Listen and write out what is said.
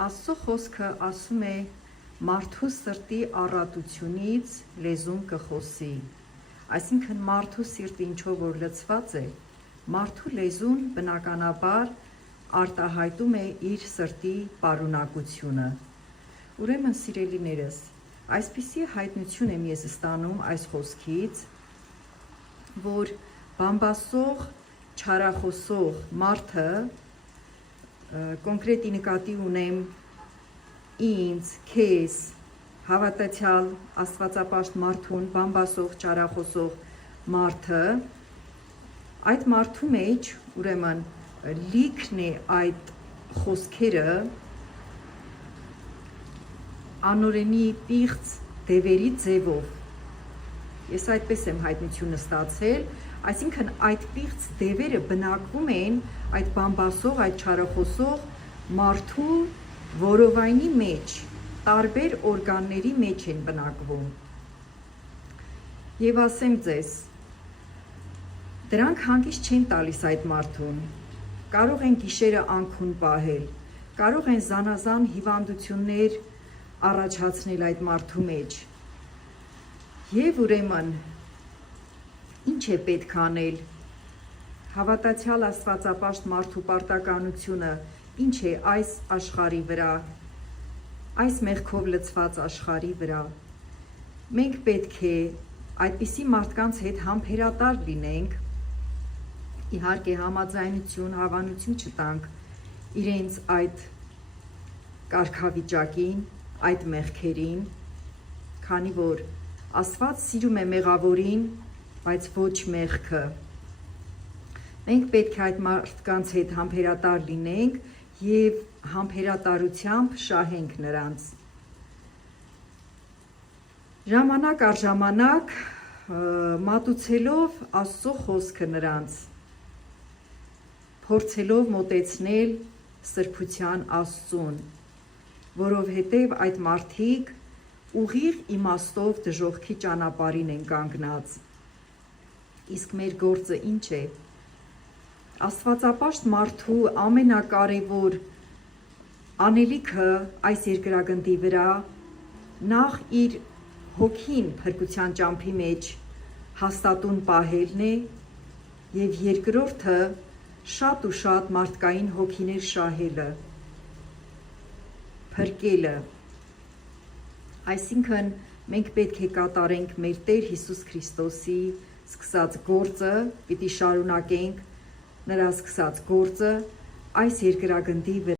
Աստծո խոսքը ասում է մարդու սրտի առատությունից լեզուն կխոսի, այսինքն մարդու սիրտը ինչով որ լցված է, մարդու լեզուն բնականաբար արտահայտում է իր սրտի պարունակությունը։ Ուրեմն սիրելիներս, այսպիսի հայտնություն եմ ես ստանում այս խոսքից, որ բամբասող, չարախոսող մարդը, կոնկրետի նկատի ունեմ ինձ, քեզ, հավատացյալ աստվածապաշտ մարդուն, բամբասող, չարախոսող մարդը, այդ մարդու մեջ ուրեմն լիքն է այդ խոսքերը անօրենի պիղծ դևերի ձևով։ Ես այդպես եմ հայտնությունը ստացել, այսինքն այդ պիղծ դևերը բնակվում են այդ բամբասող, այդ չարախոսող մարդու որովայնի մեջ, տարբեր օրգանների մեջ են բնակվում։ Եվ ասեմ ձեզ, դրանք հանգիստ չեն տալիս այդ մարդուն, կարող են գիշերը անքուն պահել, կարող են զանազան հիվանդություններ առաջացնել այդ մարդու մեջ։ Եվ ուրեմն, ինչ է պետք անել, հավատացյալ աստվածապաշտ մարդու պարտականությունը ինչ է այս աշխարհի վրա, այս մեղքով լցված աշխարհի վրա։ Մենք պետք է այդպիսի մարդկանց հետ համբերատար լինենք, իհարկե համաձայնություն, հավանություն չտանք իրենց այդ կարգավիճակին, այդ մեղքերին, քանի որ Աստված սիրում է մեղավորին, բայց ոչ մեղքը։ Մենք պետք է այդ մարդկանց հետ համբերատար լինենք և համբերատարությամբ շահենք նրանց։ Ժամանակ առ ժամանակ մատուցելով Աստծո խոսքը նրանց, փորձելով մոտեցնել սրբության Աստծուն, որովհետև այդ մարդիկ ուղիղ իմաստով դժոխքի ճանապարհին են կանգնած։ Իսկ մեր գործը ինչ է։ Աստվածապաշտ մարդու ամենակարևոր անելիքը այս երկրագնդի վրա նախ իր հոգին փրկության ճամփի մեջ հաստատուն պահելն է և երկրորդը շատ ու շատ մարդկային հոգիներ շահելը, փրկելը։ Այսինքն մենք պետք է կատարենք մեր Տեր Հիսուս Քրիստոսի սկսած գործը, պիտի շարունակենք նրա սկսած գործը այս երկրագնդի վրա։